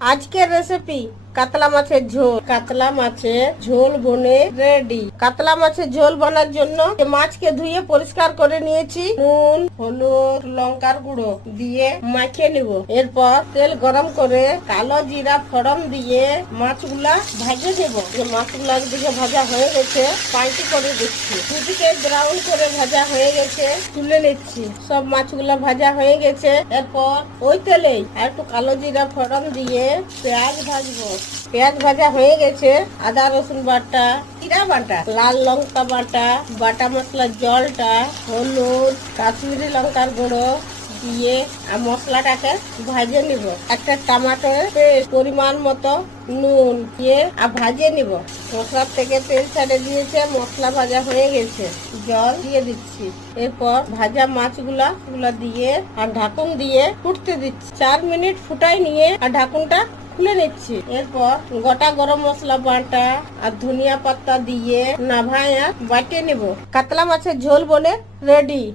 আজকের রেসিপি কাতলা মাছের ঝোল। কাতলা মাছের ঝোল বনে রেডি। কাতলা মাছের ঝোল বানার জন্য মাছকে ধুয়ে পরিষ্কার করে নিয়েছি। নুন, হলুদ, লঙ্কার গুঁড়ো দিয়ে মাখিয়ে নিব। এরপর তেল গরম করে কালো জিরা ফোড়ন দিয়ে মাছগুলা ভেজে নেব। মাছগুলা দিকে ভাজা হয়ে গেছে, পাল্টি করে দিচ্ছি। দুদিকে ব্রাউন করে ভাজা হয়ে গেছে, তুলে নিচ্ছি। সব মাছগুলা ভাজা হয়ে গেছে। এরপর ওই তেলেই আর একটু কালো জিরা ফোড়ন দিয়ে পেঁয়াজ ভাজবো। পেঁয়াজ ভাজা হয়ে গেছে, আদা রসুন বাটা, জিরা বাটা, লাল লঙ্কা বাটা, বাটা মশলার জলটা, হলুদ, কাশ্মীরি লঙ্কার গুঁড়ো দিয়ে আর মশলাটাকে ভাজে নিব। একটা টমেটোর পেস্ট, পরিমাণ মতো নুন দিয়ে আর ভাজে নিব। মশলার থেকে তেল ছেড়ে দিয়েছে, মশলা ভাজা হয়ে গেছে, জল দিয়ে দিচ্ছি। এরপর ভাজা মাছগুলা দিয়ে আর ঢাকুন দিয়ে ফুটতে দিচ্ছি। 4 মিনিট ফুটাই নিয়ে আর ঢাকুনটা খুলে নিচ্ছি। এরপর গোটা গরম মশলা বাটা আর ধনিয়া পাতা দিয়ে নাভায়া বাটে নেব। কাতলা মাছের ঝোল বনে রেডি।